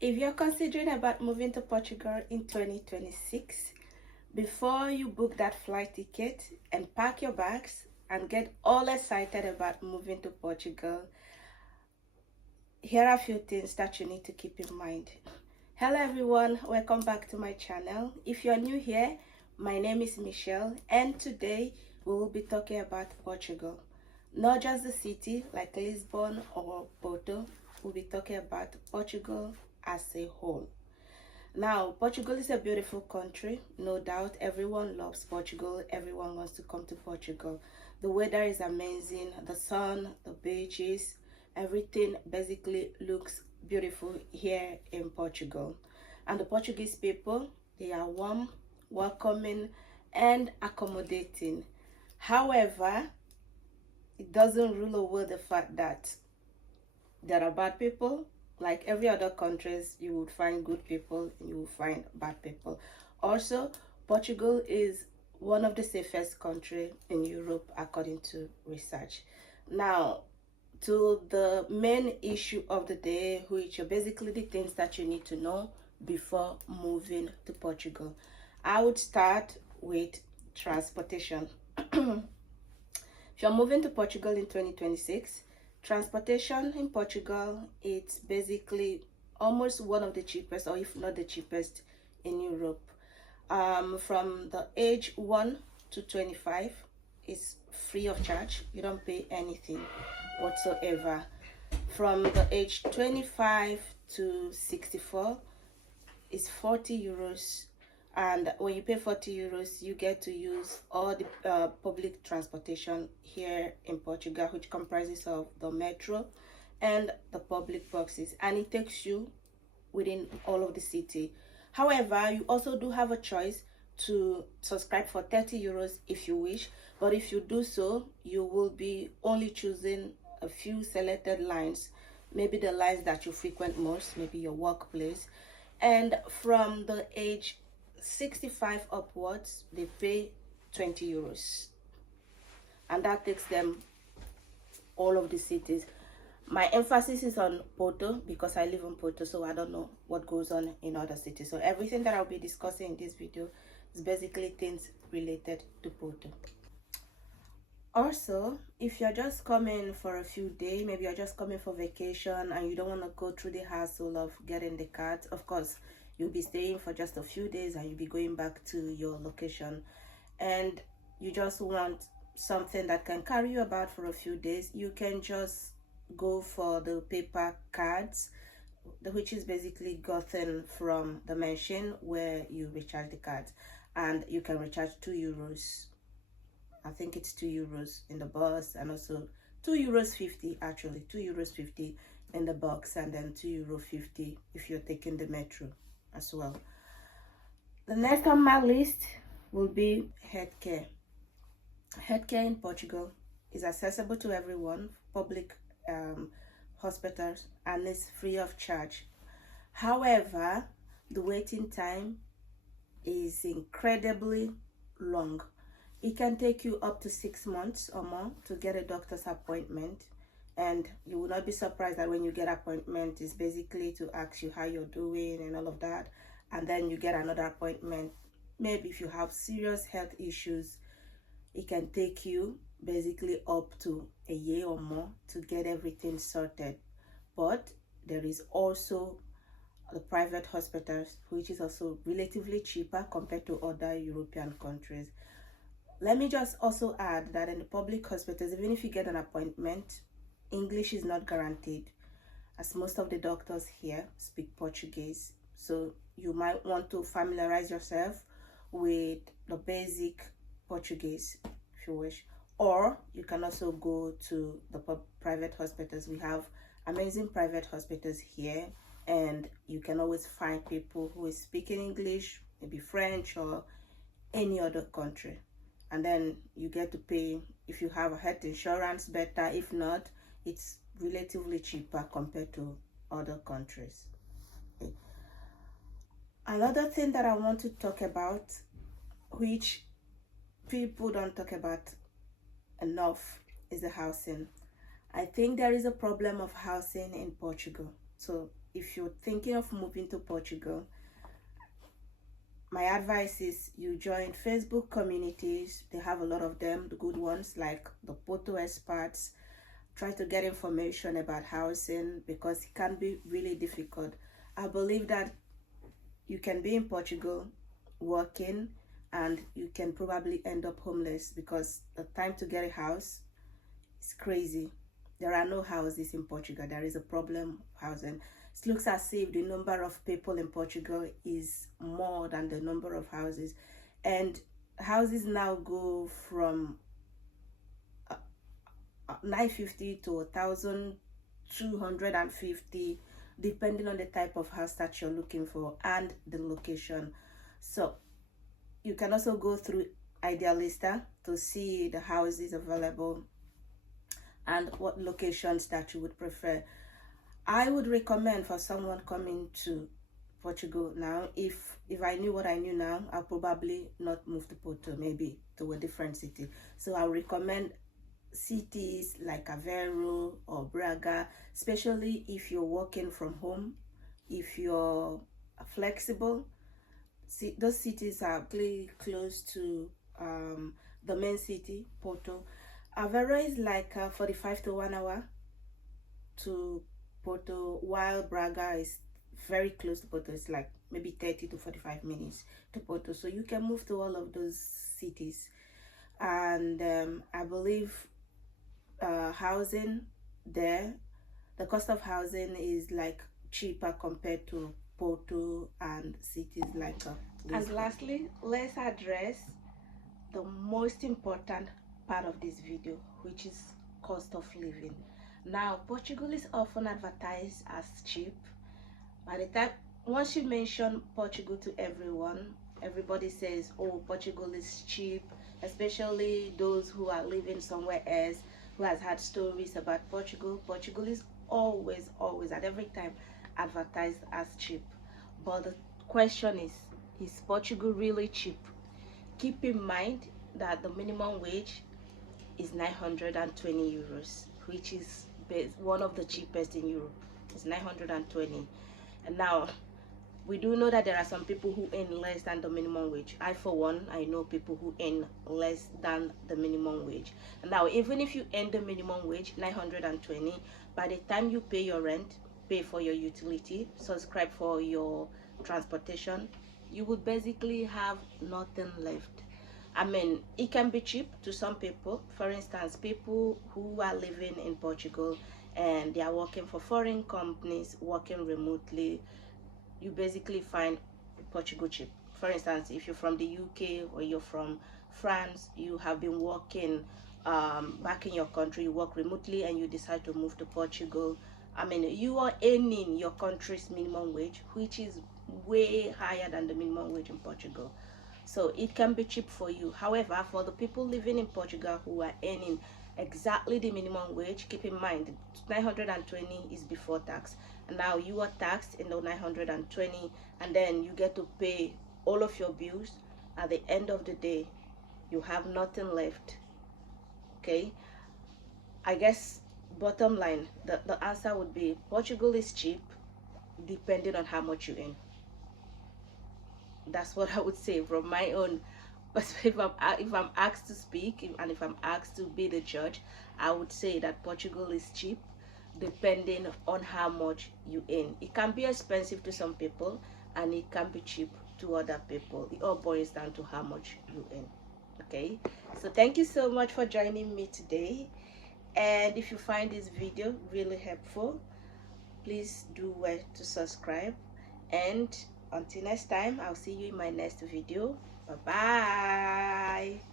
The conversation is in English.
If you're considering about moving to Portugal in 2026, before you book that flight ticket and pack your bags and get all excited about moving to Portugal, here are a few things that you need to keep in mind. Hello everyone, welcome back to my channel. If you're new here, my name is Michelle and today we will be talking about Portugal. Not just the city like Lisbon or Porto, we'll be talking about Portugal as a whole. Now, Portugal is a beautiful country, no doubt. Everyone loves Portugal, everyone wants to come to Portugal. The weather is amazing, the sun, the beaches, everything basically looks beautiful here in Portugal. And the Portuguese people, they are warm, welcoming, and accommodating. However, it doesn't rule over the fact that there are bad people. Like every other countries, you would find good people and you will find bad people. Also, Portugal is one of the safest country in Europe according to research. Now, to the main issue of the day, which are basically the things that you need to know before moving to Portugal. I would start with transportation. If you're moving to Portugal in 2026, transportation in Portugal, it's basically almost one of the cheapest, or if not the cheapest in Europe. From the age 1 to 25, it's free of charge. You don't pay anything whatsoever. From the age 25 to 64, it's 40 euros, and when you pay 40 euros you get to use all the public transportation here in Portugal, which comprises of the metro and the public buses, and it takes you within all of the city. However, you also do have a choice to subscribe for 30 euros if you wish, but if you do so, you will be only choosing a few selected lines, maybe the lines that you frequent most, maybe your workplace. And from the age 65 upwards, they pay 20 euros, and that takes them all of the cities. My emphasis is on Porto because I live in Porto, so I don't know what goes on in other cities. So everything that I'll be discussing in this video is basically things related to Porto. Also, if you're just coming for a few days, maybe you're just coming for vacation and you don't want to go through the hassle of getting the card, of course you'll be staying for just a few days and you'll be going back to your location, and you just want something that can carry you about for a few days, you can just go for the paper cards, which is basically gotten from the machine where you recharge the cards, and you can recharge 2 euros. I think it's 2 euros in the bus, and also 2 euros 50, actually 2 euros 50 in the box, and then 2 euro 50 if you're taking the metro as well. The next on my list will be healthcare. Healthcare in Portugal is accessible to everyone, public hospitals, and it's free of charge. However, the waiting time is incredibly long. It can take you up to 6 months or more to get a doctor's appointment, and you will not be surprised that when you get appointment, it's basically to ask you how you're doing and all of that, and then you get another appointment. Maybe if you have serious health issues, it can take you basically up to a year or more to get everything sorted. But there is also the private hospitals, which is also relatively cheaper compared to other European countries. Let me just also add that in the public hospitals, even if you get an appointment, English is not guaranteed, as most of the doctors here speak Portuguese. So you might want to familiarize yourself with the basic Portuguese if you wish. Or you can also go to the private hospitals. We have amazing private hospitals here, and you can always find people who is speaking English, maybe French or any other country. And then you get to pay if you have a health insurance better. If not, it's relatively cheaper compared to other countries. Okay. Another thing that I want to talk about, which people don't talk about enough, is the housing. I think there is a problem of housing in Portugal. So if you're thinking of moving to Portugal, my advice is you join Facebook communities. They have a lot of them, the good ones like the Porto expats. Try to get information about housing because it can be really difficult. I believe that you can be in Portugal working and you can probably end up homeless because the time to get a house is crazy. There are no houses in Portugal. There is a problem housing. It looks as if the number of people in Portugal is more than the number of houses, and houses now go from 950 to 1,250 depending on the type of house that you're looking for and the location. So you can also go through Idealista to see the houses available and what locations that you would prefer. I would recommend for someone coming to Portugal now, if I knew what I knew now, I'll probably not move to Porto, maybe to a different city. So I'll recommend cities like Aveiro or Braga, especially if you're working from home, if you're flexible. See, those cities are really close to the main city, Porto. Aveiro is like 45 to 1 hour to Porto, while Braga is very close to Porto. It's like maybe 30 to 45 minutes to Porto. So you can move to all of those cities. And I believe housing there, the cost of housing is like cheaper compared to Porto and cities like and lastly, let's address the most important part of this video, which is cost of living. Now, Portugal is often advertised as cheap. By the time once you mention Portugal to everyone, everybody says, oh, Portugal is cheap, especially those who are living somewhere else, who has had stories about Portugal. Portugal is always at every time advertised as cheap. But the question is Portugal really cheap? Keep in mind that the minimum wage is 920 euros, which is one of the cheapest in Europe. It's 920. And now we do know that there are some people who earn less than the minimum wage. I, for one, I know people who earn less than the minimum wage. And now, even if you earn the minimum wage, 920, by the time you pay your rent, pay for your utility, subscribe for your transportation, you would basically have nothing left. I mean, it can be cheap to some people. For instance, people who are living in Portugal and they are working for foreign companies, working remotely, you basically find Portugal cheap. For instance, if you're from the UK or you're from France, you have been working back in your country, you work remotely and you decide to move to Portugal. I mean, you are earning your country's minimum wage, which is way higher than the minimum wage in Portugal. So it can be cheap for you. However, for the people living in Portugal who are earning exactly the minimum wage, keep in mind 920 is before tax. And now you are taxed in the 920, and then you get to pay all of your bills. At the end of the day, you have nothing left. Okay, I guess bottom line, the answer would be Portugal is cheap depending on how much you earn. That's what I would say from my own. But if I'm asked to speak and if I'm asked to be the judge, I would say that Portugal is cheap depending on how much you earn. It can be expensive to some people and it can be cheap to other people. It all boils down to how much you earn. Okay, so thank you so much for joining me today, and if you find this video really helpful, please do well to subscribe, and until next time, I'll see you in my next video. Bye bye.